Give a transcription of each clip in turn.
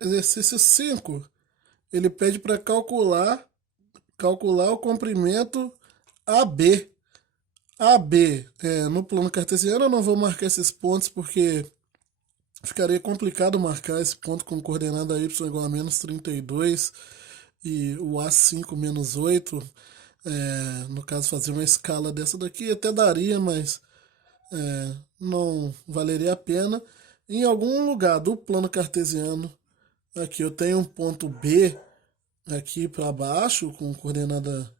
exercício 5, ele pede para calcular o comprimento AB. AB, no plano cartesiano eu não vou marcar esses pontos porque ficaria complicado marcar esse ponto com coordenada y igual a menos 32 e o A5 menos 8. No caso, fazer uma escala dessa daqui até daria, mas não valeria a pena. Em algum lugar do plano cartesiano, aqui eu tenho um ponto B aqui para baixo, com coordenada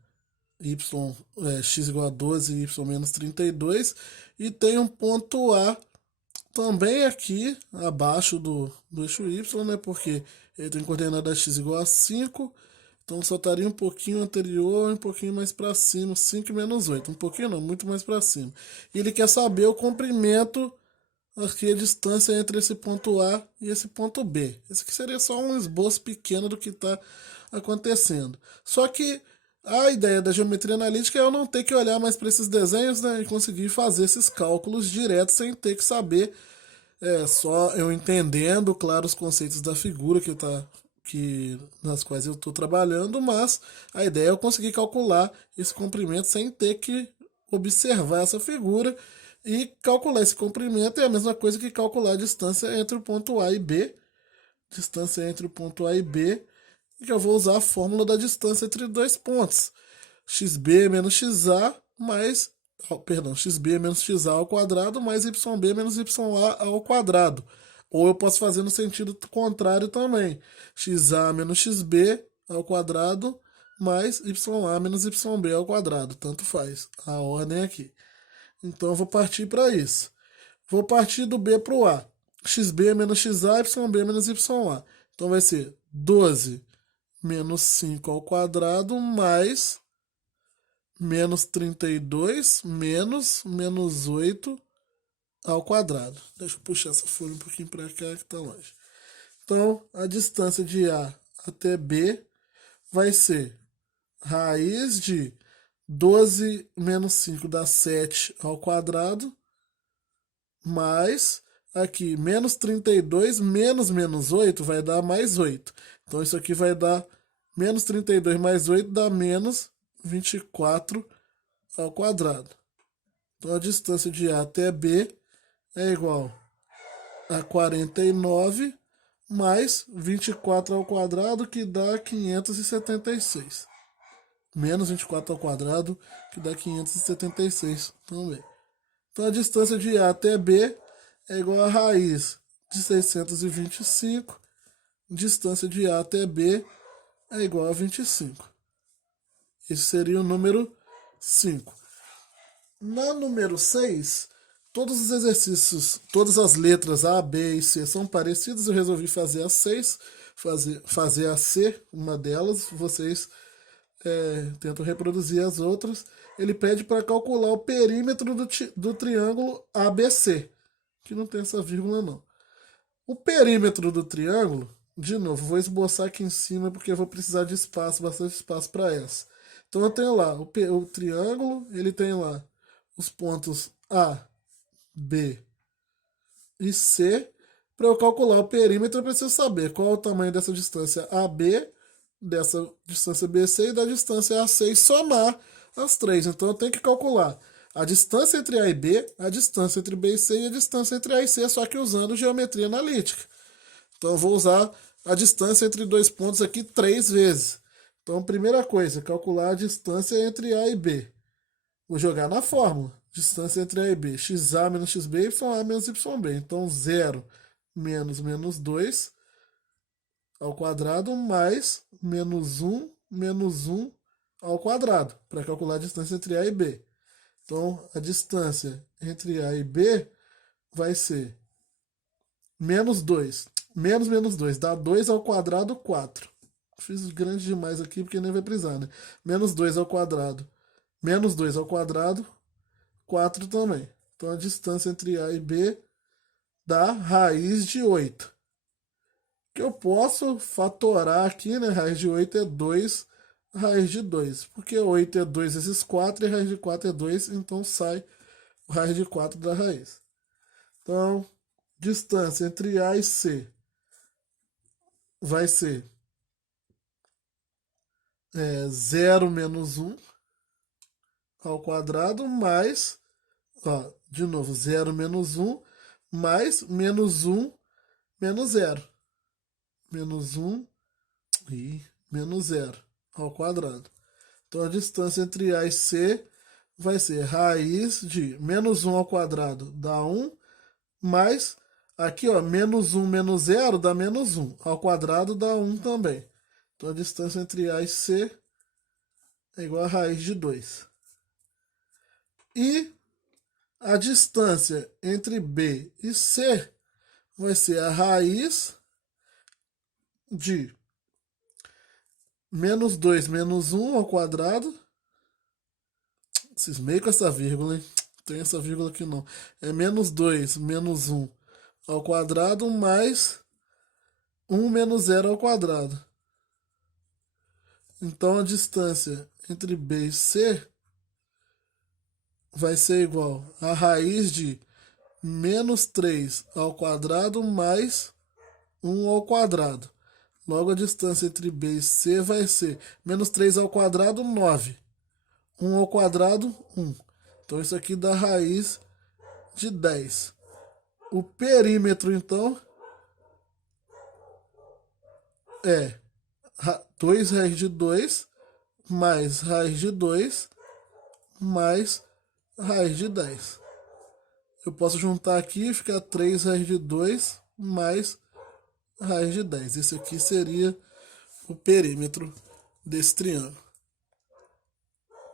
y, x igual a 12 e y menos 32, e tem um ponto A também aqui abaixo do eixo y, né? Porque ele tem coordenada x igual a 5, então só estaria um pouquinho anterior, um pouquinho mais para cima, 5 menos 8. Um pouquinho não, muito mais para cima. E ele quer saber o comprimento, aqui a distância entre esse ponto A e esse ponto B. Esse aqui seria só um esboço pequeno do que está acontecendo. Só que a ideia da geometria analítica é eu não ter que olhar mais para esses desenhos, né, e conseguir fazer esses cálculos diretos sem ter que saber, só eu entendendo, claro, os conceitos da figura nas quais eu estou trabalhando, mas a ideia é eu conseguir calcular esse comprimento sem ter que observar essa figura, e calcular esse comprimento é a mesma coisa que calcular a distância entre o ponto A e B. Distância entre o ponto A e B, que eu vou usar a fórmula da distância entre dois pontos. xb menos xa mais, perdão, xb menos xa ao quadrado mais yb menos ya ao quadrado. Ou eu posso fazer no sentido contrário também. xa menos xb ao quadrado mais ya menos yb ao quadrado. Tanto faz a ordem aqui. Então eu vou partir para isso. Vou partir do B para o A. xb menos xa, yb menos ya. Então vai ser 12 menos 5 ao quadrado mais menos 32 menos 8 ao quadrado. Deixa eu puxar essa folha um pouquinho para cá que está longe. Então, a distância de A até B vai ser raiz de 12 menos 5 dá 7 ao quadrado, mais aqui menos 32 menos 8 vai dar mais 8. Então isso aqui vai dar menos 32 mais 8 dá menos 24 ao quadrado. Então a distância de A até B é igual a 49 mais 24 ao quadrado, que dá 576. Menos 24 ao quadrado, que dá 576 também. Então a distância de A até B é igual a raiz de 625. Distância de A até B é igual a 25. Esse seria o número 5. Na número 6, todos os exercícios, todas as letras A, B e C são parecidas. Eu resolvi fazer a 6, fazer a C, uma delas. Vocês tentam reproduzir as outras. Ele pede para calcular o perímetro do triângulo ABC, que não tem essa vírgula não. O perímetro do triângulo, de novo, vou esboçar aqui em cima porque eu vou precisar de espaço, bastante espaço para essa. Então eu tenho lá o triângulo, ele tem lá os pontos A, B e C. Para eu calcular o perímetro, eu preciso saber qual é o tamanho dessa distância AB, dessa distância BC e da distância AC, e somar as três. Então eu tenho que calcular a distância entre A e B, a distância entre B e C e a distância entre A e C, só que usando geometria analítica. Então eu vou usar a distância entre dois pontos aqui 3 vezes. Então, primeira coisa, calcular a distância entre A e B. Vou jogar na fórmula. Distância entre A e B. xa menos xb, ya menos yb. Então, 0 menos 2 ao quadrado mais menos 1 ao quadrado, para calcular a distância entre A e B. Então, a distância entre A e B vai ser menos 2. Menos 2 dá 2 ao quadrado, 4. Fiz grande demais aqui porque nem vai precisar, né? Menos 2 ao quadrado. Menos 2 ao quadrado, 4 também. Então a distância entre A e B dá raiz de 8. Que eu posso fatorar aqui, né? Raiz de 8 é 2 raiz de 2. Porque 8 é 2 vezes 4 e raiz de 4 é 2, então sai o raiz de 4 da raiz. Então, distância entre A e C vai ser 0 menos 1 ao quadrado mais, ó, de novo, 0 menos 1 mais menos 1 menos 0. Menos 1 e menos 0 ao quadrado. Então a distância entre A e C vai ser raiz de menos 1 ao quadrado dá 1, mais aqui, ó, menos 1 menos 0 dá menos 1. Ao quadrado dá 1 também. Então a distância entre A e C é igual a raiz de 2. E a distância entre B e C vai ser a raiz de menos 2 menos 1 ao quadrado. Cismei com essa vírgula, hein? Tem essa vírgula aqui não. É menos 2 menos 1 ao quadrado mais 1 menos 0 ao quadrado. Então a distância entre B e C vai ser igual a raiz de menos 3 ao quadrado mais 1 ao quadrado. Logo a distância entre B e C vai ser menos 3 ao quadrado, 9. 1 ao quadrado, 1. Então isso aqui dá raiz de 10. O perímetro, então, é 2 raiz de 2 mais raiz de 2 mais raiz de 10. Eu posso juntar aqui e ficar 3 raiz de 2 mais raiz de 10. Esse aqui seria o perímetro desse triângulo.